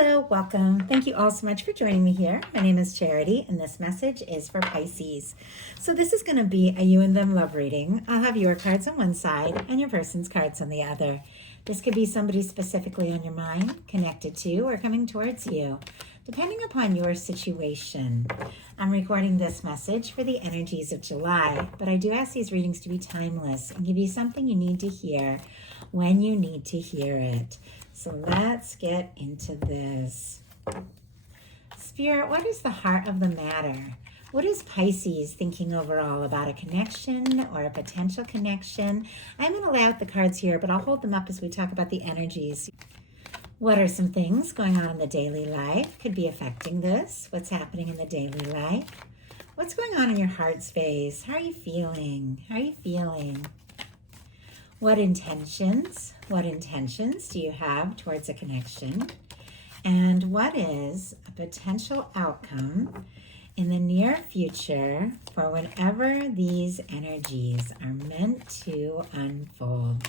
Hello, welcome. Thank you all so much for joining me here. My name is Charity, and this message is for Pisces. So this is going to be a you and them love reading. I'll have your cards on one side and your person's cards on the other. This could be somebody specifically on your mind, connected to, or coming towards you, depending upon your situation. I'm recording this message for the energies of July, but I do ask these readings to be timeless and give you something you need to hear when you need to hear it. So let's get into this. Spirit, what is the heart of the matter? What is Pisces thinking overall about a connection or a potential connection? I'm going to lay out the cards here, but I'll hold them up as we talk about the energies. What are some things going on in the daily life? Could be affecting this. What's happening in the daily life? What's going on in your heart space? How are you feeling? How are you feeling? What intentions do you have towards a connection? And what is a potential outcome in the near future for whenever these energies are meant to unfold?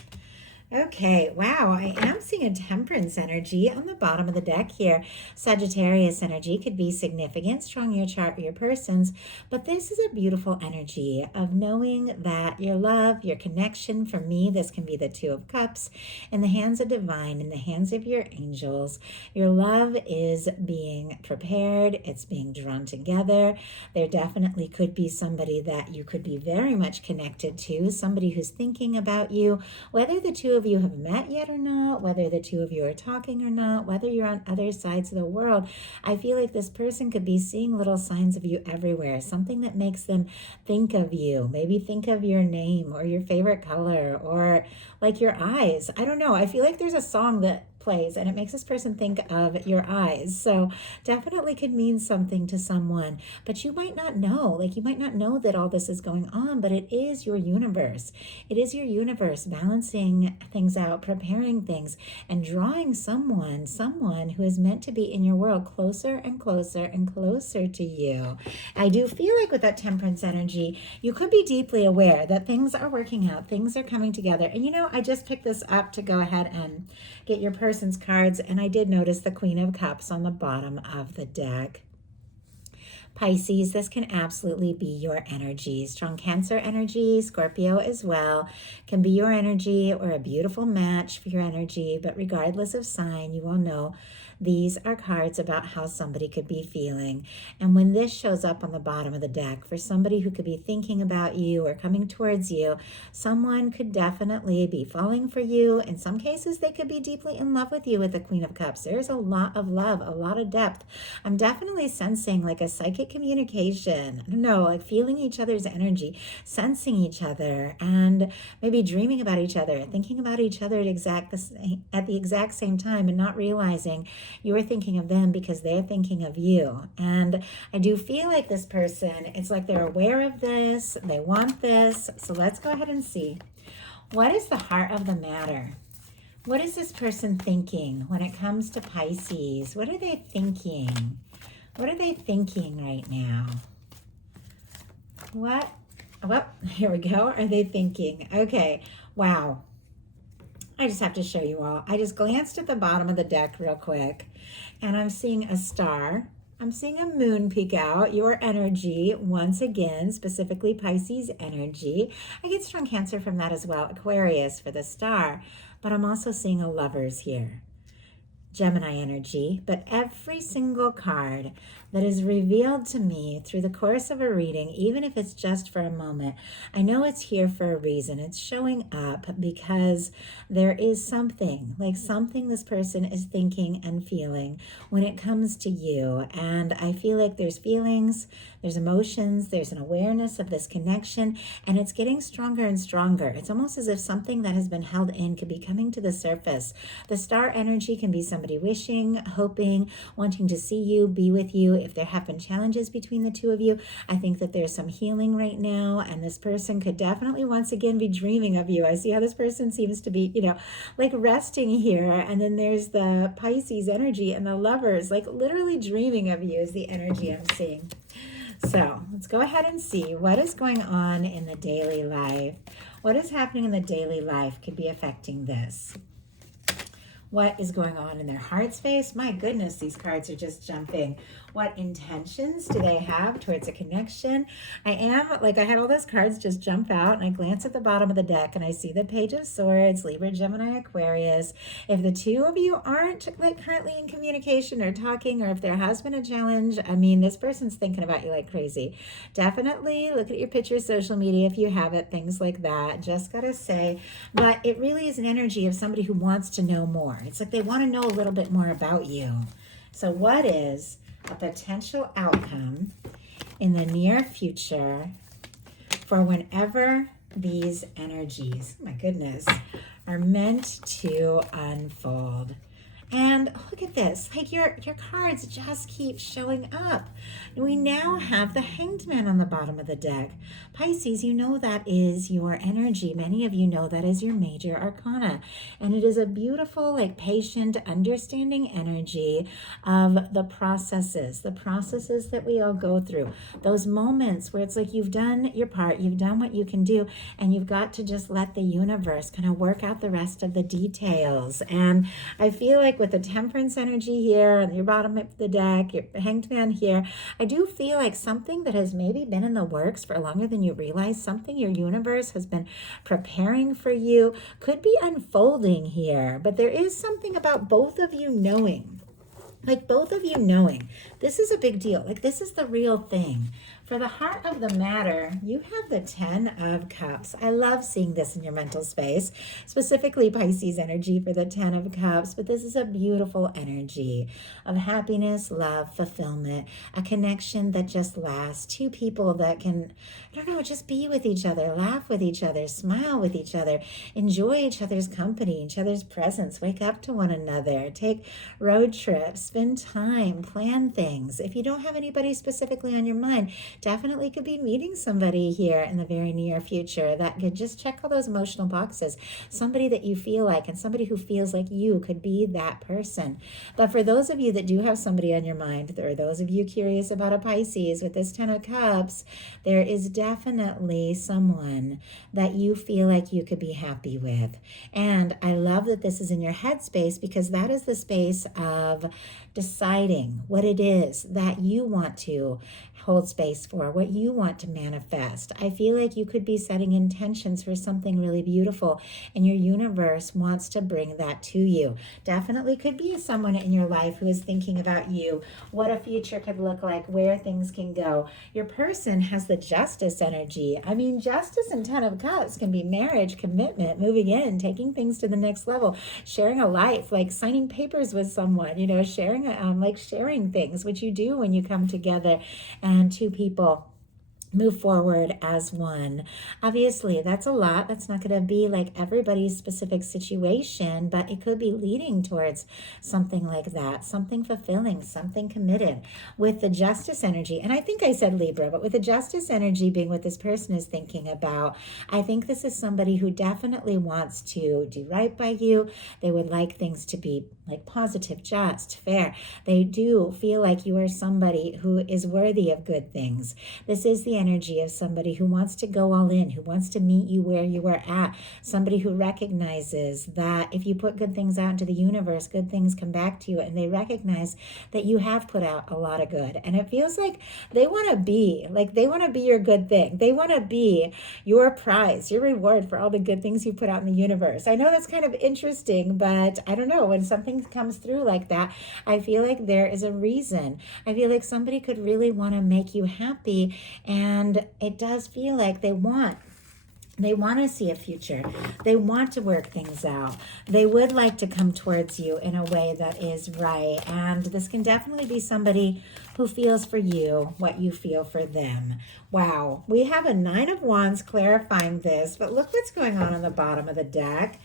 Okay, wow, I am seeing a temperance energy on the bottom of the deck here. Sagittarius energy could be significant, strong in your chart or your person's, but this is a beautiful energy of knowing that your love, your connection, for me, this can be the Two of Cups, in the hands of divine, in the hands of your angels. Your love is being prepared, it's being drawn together. There definitely could be somebody that you could be very much connected to, somebody who's thinking about you, whether the two of you have met yet or not, whether the two of you are talking or not, whether you're on other sides of the world. I feel like this person could be seeing little signs of you everywhere, something that makes them think of you, maybe think of your name or your favorite color or like your eyes. I don't know. I feel like there's a song that plays and it makes this person think of your eyes. So definitely could mean something to someone, but you might not know, you might not know that all this is going on, but it is your universe. It is your universe balancing things out, preparing things, and drawing someone who is meant to be in your world closer and closer and closer to you. I do feel like with that temperance energy, you could be deeply aware that things are working out, things are coming together. And I just picked this up to go ahead and get your person's cards, and I did notice the Queen of Cups on the bottom of the deck. Pisces, this can absolutely be your energy. Strong Cancer energy, Scorpio as well, can be your energy or a beautiful match for your energy. But regardless of sign, you will know these are cards about how somebody could be feeling. And when this shows up on the bottom of the deck, for somebody who could be thinking about you or coming towards you, someone could definitely be falling for you. In some cases, they could be deeply in love with you with the Queen of Cups. There's a lot of love, a lot of depth. I'm definitely sensing like a psychic communication. I don't know, like feeling each other's energy, sensing each other, and maybe dreaming about each other, thinking about each other at the exact same time, and not realizing you are thinking of them because they're thinking of you. And I do feel like this person, it's like they're aware of this, they want this. So let's go ahead and see. What is the heart of the matter? What is this person thinking when it comes to Pisces? What are they thinking? What are they thinking right now? What? Well, here we go. Are they thinking? Okay. Wow. I just have to show you all. I just glanced at the bottom of the deck real quick, and I'm seeing a star. I'm seeing a moon peek out, your energy, once again, specifically Pisces energy. I get strong Cancer from that as well, Aquarius for the star, but I'm also seeing a Lovers here. Gemini energy, but every single card that is revealed to me through the course of a reading, even if it's just for a moment, I know it's here for a reason. It's showing up because there is something this person is thinking and feeling when it comes to you. And I feel like there's feelings, there's emotions, there's an awareness of this connection, and it's getting stronger and stronger. It's almost as if something that has been held in could be coming to the surface. The star energy can be somebody wishing, hoping, wanting to see you, be with you. If there have been challenges between the two of you, I think that there's some healing right now, and this person could definitely once again be dreaming of you. I see how this person seems to be, like resting here, and then there's the Pisces energy and the Lovers, like literally dreaming of you is the energy I'm seeing. So let's go ahead and see what is going on in the daily life. What is happening in the daily life could be affecting this. What is going on in their heart space? My goodness, these cards are just jumping. What intentions do they have towards a connection? I had all those cards just jump out, and I glance at the bottom of the deck and I see the Page of Swords, Libra, Gemini, Aquarius. If the two of you aren't like currently in communication or talking, or if there has been a challenge, I mean, this person's thinking about you like crazy. Definitely look at your pictures, social media if you have it, things like that. Just gotta say, but it really is an energy of somebody who wants to know more. It's like they want to know a little bit more about you. So what is a potential outcome in the near future for whenever these energies, oh my goodness, are meant to unfold? And look at this, like your cards just keep showing up. We now have the Hanged Man on the bottom of the deck. Pisces, you know that is your energy. Many of you know that is your major arcana. And it is a beautiful, like patient, understanding energy of the processes that we all go through. Those moments where it's like you've done your part, you've done what you can do, and you've got to just let the universe kind of work out the rest of the details. And I feel like with the Temperance energy here and your bottom of the deck, your Hanged Man here, I do feel like something that has maybe been in the works for longer than you realize, something your universe has been preparing for you, could be unfolding here. But there is something about both of you knowing, this is a big deal. Like, this is the real thing. For the heart of the matter, you have the 10 of Cups. I love seeing this in your mental space, specifically Pisces energy for the 10 of Cups, but this is a beautiful energy of happiness, love, fulfillment, a connection that just lasts, two people that can, I don't know, just be with each other, laugh with each other, smile with each other, enjoy each other's company, each other's presence, wake up to one another, take road trips, spend time, plan things. If you don't have anybody specifically on your mind, definitely could be meeting somebody here in the very near future that could just check all those emotional boxes. Somebody that you feel like, and somebody who feels like you could be that person. But for those of you that do have somebody on your mind, or those of you curious about a Pisces with this 10 of Cups, there is definitely someone that you feel like you could be happy with. And I love that this is in your headspace, because that is the space of deciding what it is that you want to hold space for, what you want to manifest. I feel like you could be setting intentions for something really beautiful, and your universe wants to bring that to you. Definitely could be someone in your life who is thinking about you, what a future could look like, where things can go. Your person has the Justice energy. I mean, Justice and 10 of Cups can be marriage, commitment, moving in, taking things to the next level, sharing a life, like signing papers with someone, sharing things, which you do when you come together and two people move forward as one. Obviously, that's a lot. That's not going to be like everybody's specific situation, but it could be leading towards something like that, something fulfilling, something committed. With the Justice energy, and I think I said Libra, but with the Justice energy being what this person is thinking about, I think this is somebody who definitely wants to do right by you. They would like things to be like positive, just, fair. They do feel like you are somebody who is worthy of good things. This is the energy of somebody who wants to go all in, who wants to meet you where you are at, somebody who recognizes that if you put good things out into the universe, good things come back to you, and they recognize that you have put out a lot of good. And it feels like they want to be your good thing. They want to be your prize, your reward for all the good things you put out in the universe. I know that's kind of interesting, but I don't know, when something comes through like that, I feel like there is a reason. I feel like somebody could really want to make you happy, and it does feel like they want to see a future. They want to work things out. They would like to come towards you in a way that is right. And this can definitely be somebody who feels for you what you feel for them. Wow. We have a 9 of Wands clarifying this, but look what's going on the bottom of the deck.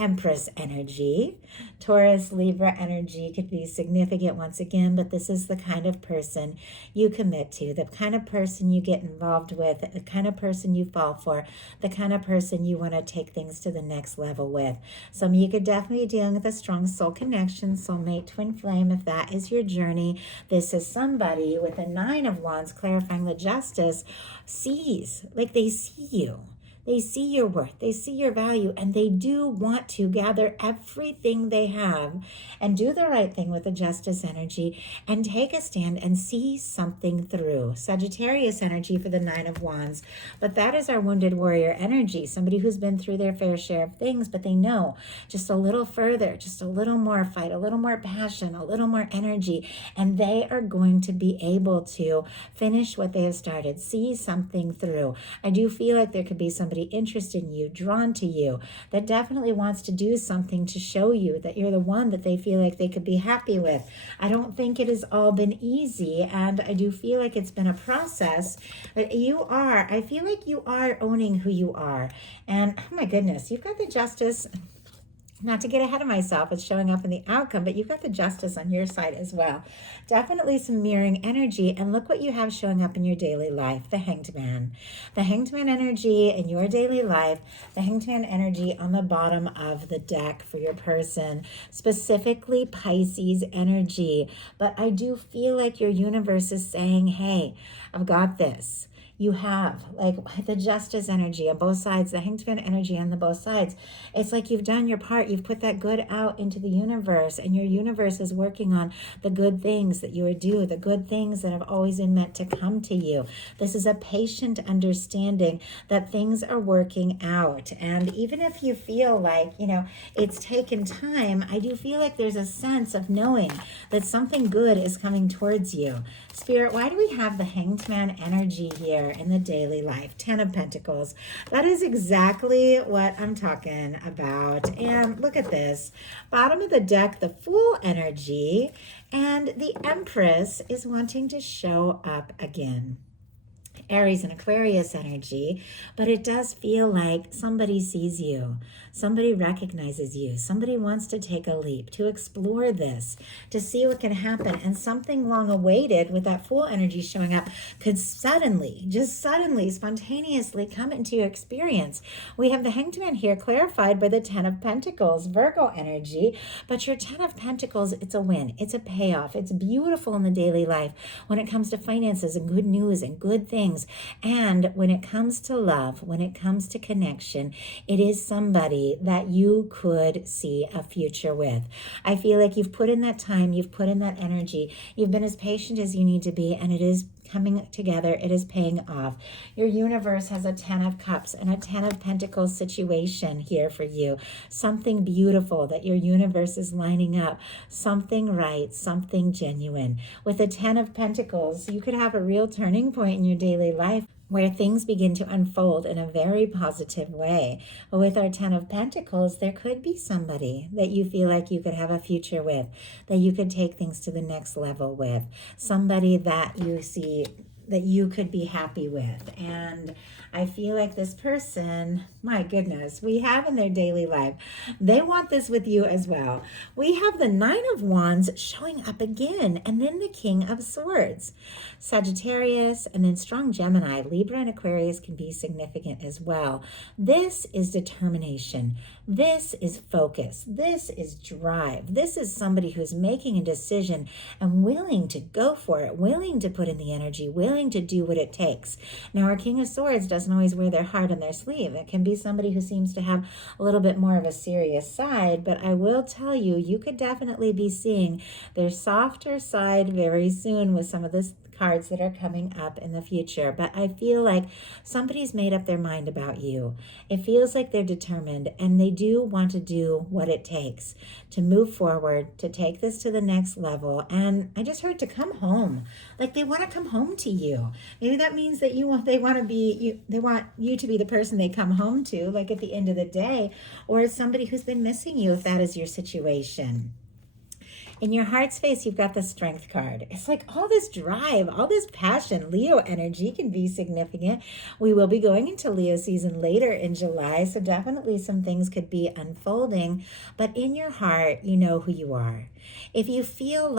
Empress energy. Taurus, Libra energy could be significant once again, but this is the kind of person you commit to, the kind of person you get involved with, the kind of person you fall for, the kind of person you want to take things to the next level with. Some of you could definitely be dealing with a strong soul connection, soulmate, twin flame, if that is your journey. This is somebody with a 9 of Wands clarifying the Justice sees, like they see you. They see your worth, they see your value, and they do want to gather everything they have and do the right thing with the justice energy and take a stand and see something through. Sagittarius energy for the Nine of Wands, but that is our wounded warrior energy, somebody who's been through their fair share of things, but they know just a little further, just a little more fight, a little more passion, a little more energy, and they are going to be able to finish what they have started, see something through. I do feel like there could be somebody interested in you, drawn to you, that definitely wants to do something to show you that you're the one that they feel like they could be happy with. I don't think it has all been easy, and I do feel like it's been a process, but I feel like you are owning who you are. And oh my goodness, you've got the Justice. Not to get ahead of myself, it's showing up in the outcome, but you've got the Justice on your side as well. Definitely some mirroring energy, and look what you have showing up in your daily life, the Hanged Man. The Hanged Man energy in your daily life, the Hanged Man energy on the bottom of the deck for your person, specifically Pisces energy. But I do feel like your universe is saying, hey, I've got this. You have like the Justice energy on both sides, the Hanged Man energy on the both sides. It's like you've done your part. You've put that good out into the universe, and your universe is working on the good things that you are due, the good things that have always been meant to come to you. This is a patient understanding that things are working out. And even if you feel like, it's taken time, I do feel like there's a sense of knowing that something good is coming towards you. Spirit, why do we have the Hanged Man energy here in the daily life? 10 of Pentacles. That is exactly what I'm talking about. And look at this. Bottom of the deck, the Fool energy, and the Empress is wanting to show up again. Aries and Aquarius energy, but it does feel like somebody sees you, somebody recognizes you, somebody wants to take a leap, to explore this, to see what can happen, and something long awaited with that Fool energy showing up could suddenly, spontaneously come into your experience. We have the Hanged Man here clarified by the 10 of Pentacles, Virgo energy, but your 10 of Pentacles, it's a win, it's a payoff, it's beautiful in the daily life when it comes to finances and good news and good things. And when it comes to love, when it comes to connection, it is somebody that you could see a future with. I feel like you've put in that time, you've put in that energy, you've been as patient as you need to be, and it is coming together, it is paying off. Your universe has a 10 of Cups and a 10 of Pentacles situation here for you. Something beautiful that your universe is lining up, something right, something genuine. With a 10 of Pentacles, you could have a real turning point in your daily life where things begin to unfold in a very positive way. But with our 10 of Pentacles, there could be somebody that you feel like you could have a future with, that you could take things to the next level with, somebody that you see that you could be happy with. And I feel like this person, my goodness, we have in their daily life, they want this with you as well. We have the 9 of Wands showing up again, and then the King of Swords. Sagittarius, and then strong Gemini, Libra and Aquarius can be significant as well. This is determination. This is focus. This is drive. This is somebody who's making a decision and willing to go for it, willing to put in the energy, willing to do what it takes. Now, our King of Swords doesn't always wear their heart on their sleeve. It can be somebody who seems to have a little bit more of a serious side, but I will tell you, you could definitely be seeing their softer side very soon with some of this cards that are coming up in the future. But I feel like somebody's made up their mind about you. It feels like they're determined, and they do want to do what it takes to move forward, to take this to the next level. And I just heard to come home. Like they want to come home to you. Maybe that means that they want you to be the person they come home to, like at the end of the day, or it's somebody who's been missing you if that is your situation. In your heart space, you've got the Strength card. It's like all this drive, all this passion. Leo energy can be significant. We will be going into Leo season later in July, so definitely some things could be unfolding. But in your heart, you know who you are. If you feel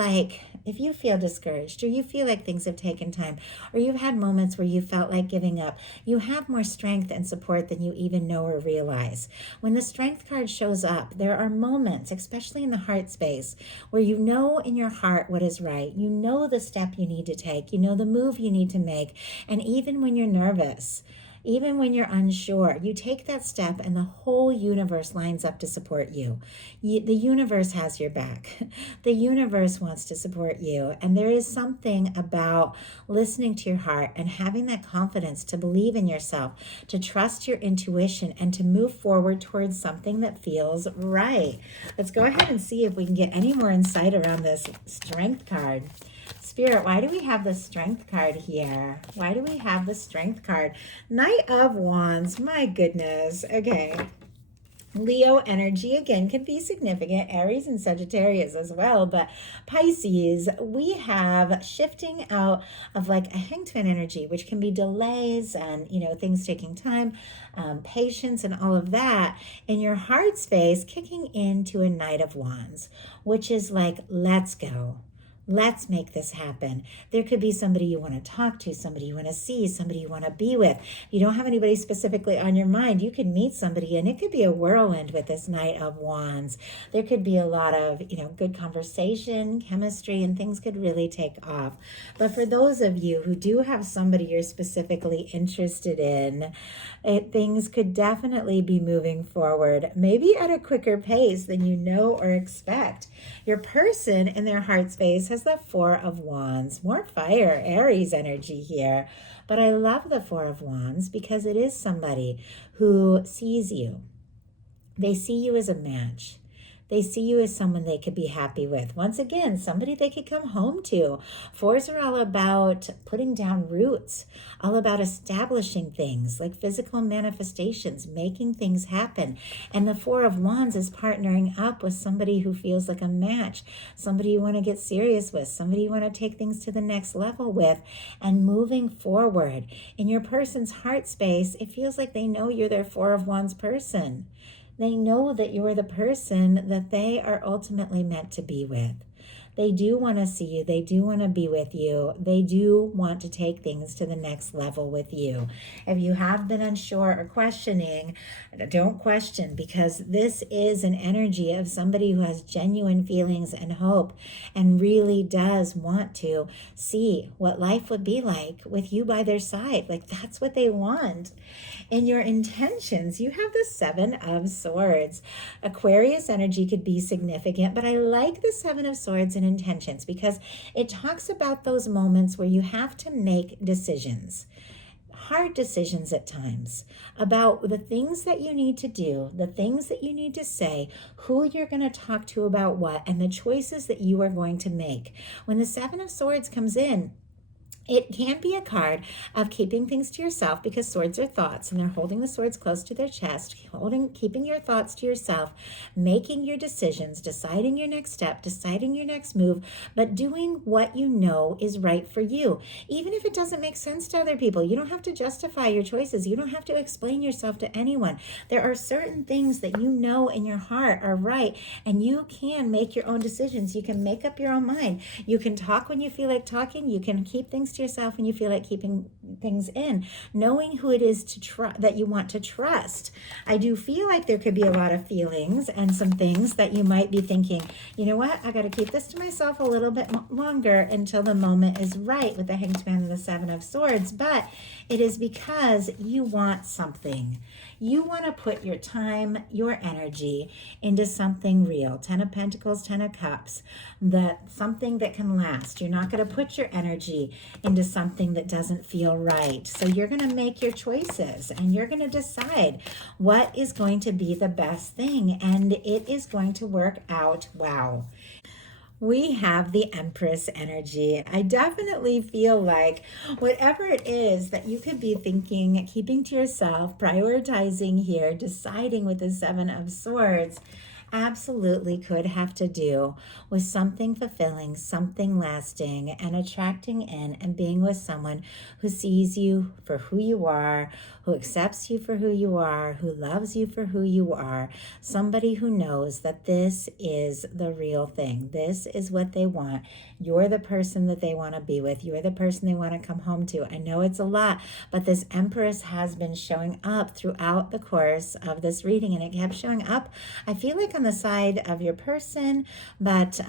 discouraged, or you feel like things have taken time, or you've had moments where you felt like giving up, you have more strength and support than you even know or realize. When the Strength card shows up, there are moments, especially in the heart space, where you know in your heart what is right. You know the step you need to take. You know the move you need to make. And even when you're nervous, Even when you're unsure, you take that step and the whole universe lines up to support you. The universe has your back. The universe wants to support you. And there is something about listening to your heart and having that confidence to believe in yourself, to trust your intuition, and to move forward towards something that feels right. Let's go ahead and see if we can get any more insight around this Strength card. Spirit, why do we have the Strength card here? Why do we have the Strength card? Knight of Wands. My goodness. Okay. Leo energy, again, can be significant. Aries and Sagittarius as well. But Pisces, we have shifting out of like a Hanged Man energy, which can be delays and, things taking time, patience and all of that. In your heart space, kicking into a Knight of Wands, which is like, let's go. Let's make this happen. There could be somebody you want to talk to, somebody you want to see, somebody you want to be with. You don't have anybody specifically on your mind. You could meet somebody and it could be a whirlwind with this Knight of Wands. There could be a lot of, good conversation, chemistry, and things could really take off. But for those of you who do have somebody you're specifically interested in, things could definitely be moving forward, maybe at a quicker pace than you know or expect. Your person in their heart space has the Four of Wands, more fire, Aries energy here. But I love the Four of Wands because it is somebody who sees you. They see you as a match. They see you as someone they could be happy with. Once again, somebody they could come home to. Fours are all about putting down roots, all about establishing things like physical manifestations, making things happen. And the Four of Wands is partnering up with somebody who feels like a match, somebody you want to get serious with, somebody you want to take things to the next level with, and moving forward. In your person's heart space, it feels like they know you're their Four of Wands person. They know that you're the person that they are ultimately meant to be with. They do want to see you. They do want to be with you. They do want to take things to the next level with you. If you have been unsure or questioning, don't question, because this is an energy of somebody who has genuine feelings and hope and really does want to see what life would be like with you by their side. Like, that's what they want. In your intentions, you have the Seven of Swords. Aquarius energy could be significant, but I like the Seven of Swords in intentions because it talks about those moments where you have to make decisions, hard decisions at times, about the things that you need to do, the things that you need to say, who you're going to talk to about what, and the choices that you are going to make. When the Seven of Swords comes in, it can be a card of keeping things to yourself, because swords are thoughts and they're holding the swords close to their chest, keeping your thoughts to yourself, making your decisions, deciding your next step, deciding your next move, but doing what you know is right for you. Even if it doesn't make sense to other people, you don't have to justify your choices. You don't have to explain yourself to anyone. There are certain things that you know in your heart are right, and you can make your own decisions. You can make up your own mind. You can talk when you feel like talking. You can keep things to yourself when you feel like keeping things in, knowing who it is that you want to trust. I do feel like there could be a lot of feelings and some things that you might be thinking, you know what, I got to keep this to myself a little bit longer until the moment is right, with the Hanged Man and the Seven of Swords. But it is because you want something. You want to put your time, your energy into something real. Ten of Pentacles, Ten of Cups, something that can last. You're not going to put your energy into something that doesn't feel right. So you're going to make your choices and you're going to decide what is going to be the best thing, and it is going to work out. Wow. We have the Empress energy. I definitely feel like whatever it is that you could be thinking, keeping to yourself, prioritizing here, deciding with the Seven of Swords, absolutely could have to do with something fulfilling, something lasting, and attracting in and being with someone who sees you for who you are, who accepts you for who you are, who loves you for who you are, somebody who knows that this is the real thing. This is what they want. You're the person that they want to be with. You're the person they want to come home to. I know it's a lot, but this Empress has been showing up throughout the course of this reading, and it kept showing up, I feel like, on the side of your person, but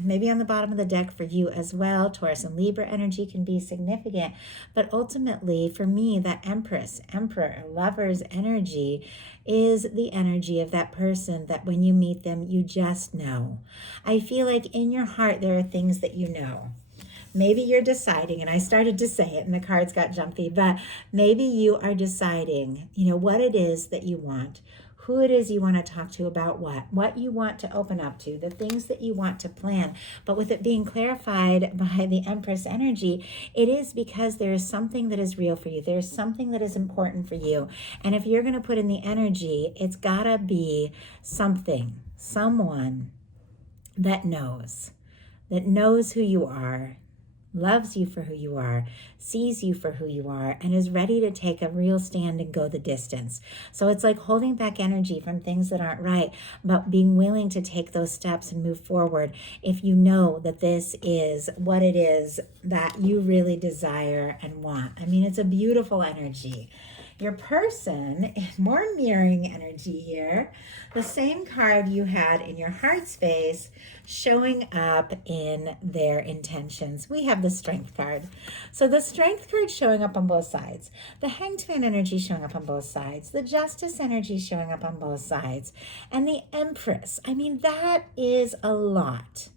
maybe on the bottom of the deck for you as well. Taurus and Libra energy can be significant. But ultimately, for me, that Empress, Emperor, Lover's energy is the energy of that person that when you meet them, you just know. I feel like in your heart, there are things that you know. Maybe you're deciding, and I started to say it and the cards got jumpy, but maybe you are deciding, what it is that you want, who it is you want to talk to about what you want to open up to, the things that you want to plan. But with it being clarified by the Empress energy, it is because there is something that is real for you. There's something that is important for you. And if you're going to put in the energy, it's got to be something, someone that knows who you are, loves you for who you are, sees you for who you are, and is ready to take a real stand and go the distance. So it's like holding back energy from things that aren't right, but being willing to take those steps and move forward if you know that this is what it is that you really desire and want. I mean, it's a beautiful energy. Your person, more mirroring energy here, the same card you had in your heart space showing up in their intentions. We have the Strength card. So the Strength card showing up on both sides. The Hanged Man energy showing up on both sides. The Justice energy showing up on both sides. And the Empress. I mean, that is a lot.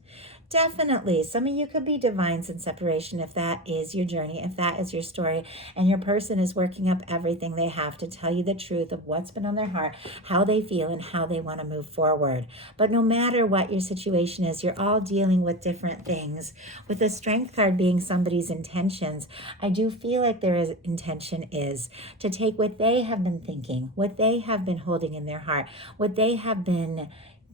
Definitely. Some of you could be divines in separation if that is your journey, if that is your story, and your person is working up everything they have to tell you the truth of what's been on their heart, how they feel, and how they want to move forward. But no matter what your situation is, you're all dealing with different things. With the Strength card being somebody's intentions, I do feel like their intention is to take what they have been thinking, what they have been holding in their heart, what they have been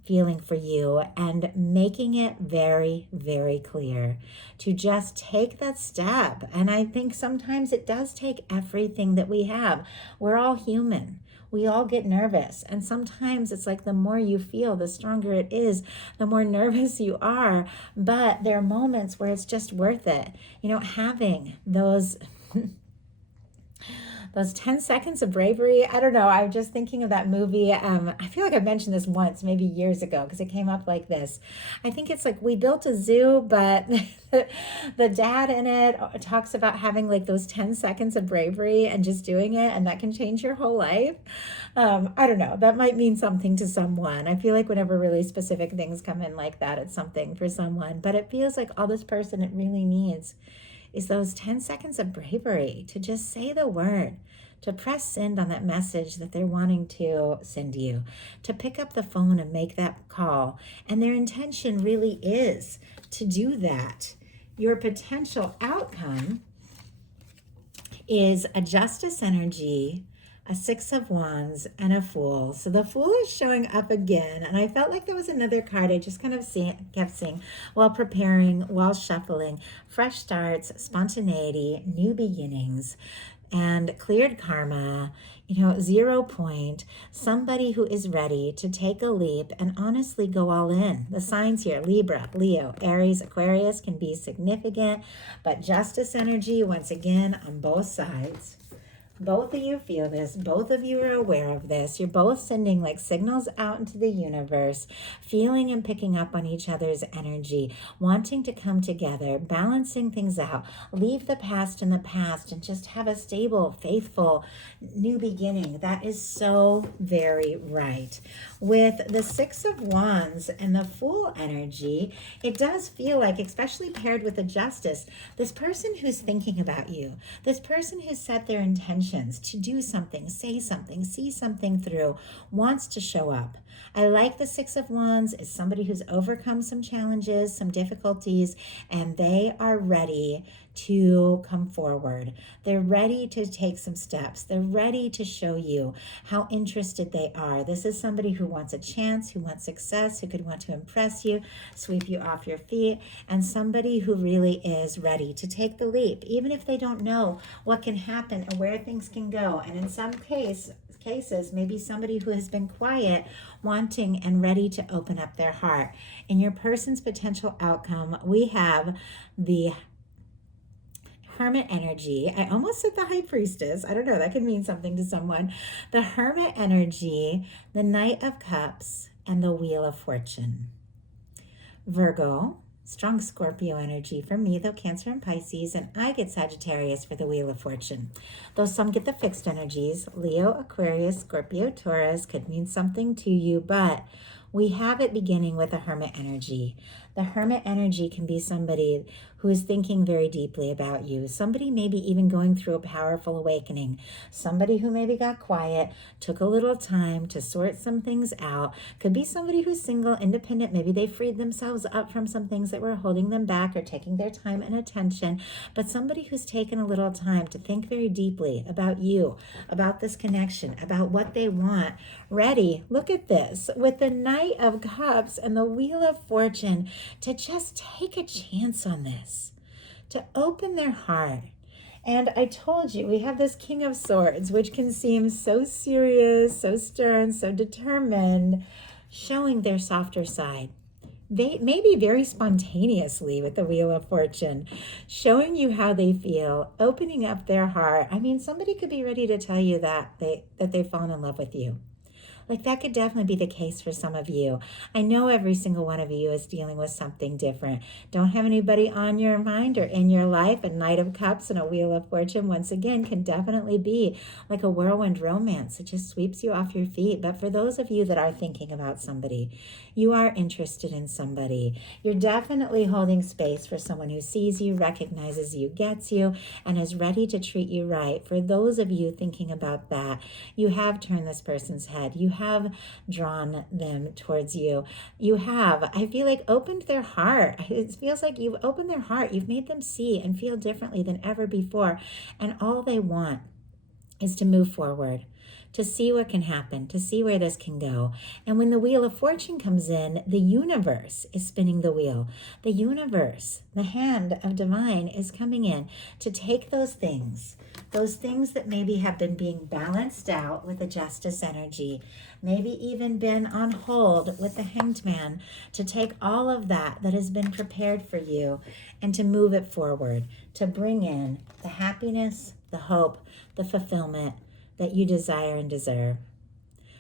feeling for you, and making it very, very clear to just take that step. And I think sometimes it does take everything that we have. We're all human. We all get nervous. And sometimes it's like the more you feel, the stronger it is, the more nervous you are. But there are moments where it's just worth it. Having those 10 seconds of bravery. I don't know. I'm just thinking of that movie. I feel like I mentioned this once, maybe years ago, because it came up like this. I think it's like We Built a Zoo, but the dad in it talks about having like those 10 seconds of bravery and just doing it, and that can change your whole life. I don't know. That might mean something to someone. I feel like whenever really specific things come in like that, it's something for someone. But it feels like all this person it really needs is those 10 seconds of bravery to just say the word, to press send on that message that they're wanting to send you, to pick up the phone and make that call. And their intention really is to do that. Your potential outcome is a Justice energy, a Six of Wands, and a Fool. So the Fool is showing up again, and I felt like there was another card I just kind of kept seeing while preparing, while shuffling. Fresh starts, spontaneity, new beginnings, and cleared karma, 0 point, somebody who is ready to take a leap and honestly go all in. The signs here, Libra, Leo, Aries, Aquarius can be significant, but Justice energy, once again, on both sides. Both of you feel this. Both of you are aware of this. You're both sending like signals out into the universe, feeling and picking up on each other's energy, wanting to come together, balancing things out, leave the past in the past, and just have a stable, faithful new beginning. That is so very right. With the Six of Wands and the Fool energy, it does feel like, especially paired with the Justice, this person who's thinking about you, this person who's set their intentions to do something, say something, see something through, wants to show up. I like the Six of Wands as somebody who's overcome some challenges, some difficulties, and they are ready to come forward. They're ready to take some steps. They're ready to show you how interested they are. This is somebody who wants a chance, who wants success, who could want to impress you, sweep you off your feet, and somebody who really is ready to take the leap, even if they don't know what can happen or where things can go. And in some cases, maybe somebody who has been quiet, wanting and ready to open up their heart. In your person's potential outcome, we have the Hermit energy. I almost said the High Priestess. I don't know. That could mean something to someone. The Hermit energy, the Knight of Cups, and the Wheel of Fortune. Virgo, strong Scorpio energy for me, though Cancer and Pisces, and I get Sagittarius for the Wheel of Fortune. Though some get the fixed energies, Leo, Aquarius, Scorpio, Taurus could mean something to you, but we have it beginning with a Hermit energy. The Hermit energy can be somebody who is thinking very deeply about you. Somebody maybe even going through a powerful awakening. Somebody who maybe got quiet, took a little time to sort some things out. Could be somebody who's single, independent. Maybe they freed themselves up from some things that were holding them back or taking their time and attention. But somebody who's taken a little time to think very deeply about you, about this connection, about what they want. Ready, look at this, with the Knight of Cups and the Wheel of Fortune, to just take a chance on this, to open their heart. And I told you, we have this King of Swords, which can seem so serious, so stern, so determined, showing their softer side. They maybe very spontaneously with the Wheel of Fortune, showing you how they feel, opening up their heart. I mean, somebody could be ready to tell you that they've fallen in love with you. Like, that could definitely be the case for some of you. I know every single one of you is dealing with something different. Don't have anybody on your mind or in your life. A Knight of Cups and a Wheel of Fortune, once again, can definitely be like a whirlwind romance. It just sweeps you off your feet. But for those of you that are thinking about somebody, you are interested in somebody, you're definitely holding space for someone who sees you, recognizes you, gets you, and is ready to treat you right. For those of you thinking about that, you have turned this person's head. You have drawn them towards you. You have, I feel like, opened their heart. It feels like you've opened their heart. You've made them see and feel differently than ever before. And all they want is to move forward, to see what can happen, to see where this can go. And when the Wheel of Fortune comes in, the universe is spinning the wheel. The universe, the hand of divine, is coming in to take those things that maybe have been being balanced out with the Justice energy, maybe even been on hold with the Hanged Man, to take all of that has been prepared for you and to move it forward, to bring in the happiness, the hope, the fulfillment that you desire and deserve.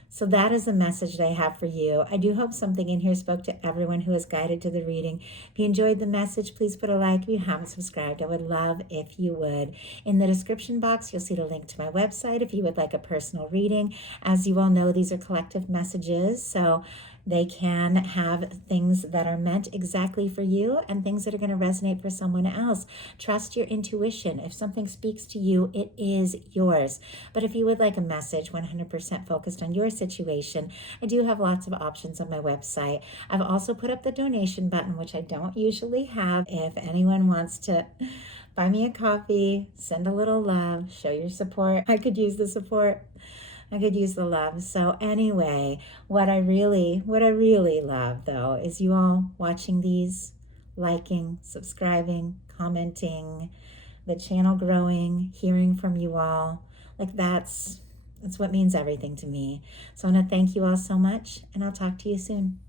So that is the message that I have for you. I do hope something in here spoke to everyone who is guided to the reading. If you enjoyed the message, please put a like. If you haven't subscribed, I would love if you would. In the description box, you'll see the link to my website if you would like a personal reading. As you all know, these are collective messages, so they can have things that are meant exactly for you and things that are going to resonate for someone else. Trust your intuition. If something speaks to you, it is yours. But if you would like a message 100% focused on your situation, I do have lots of options on my website. I've also put up the donation button, which I don't usually have. If anyone wants to buy me a coffee, send a little love, show your support. I could use the support. I could use the love. So anyway, what I really love, though, is you all watching these, liking, subscribing, commenting, the channel growing, hearing from you all. Like, that's what means everything to me. So I want to thank you all so much, and I'll talk to you soon.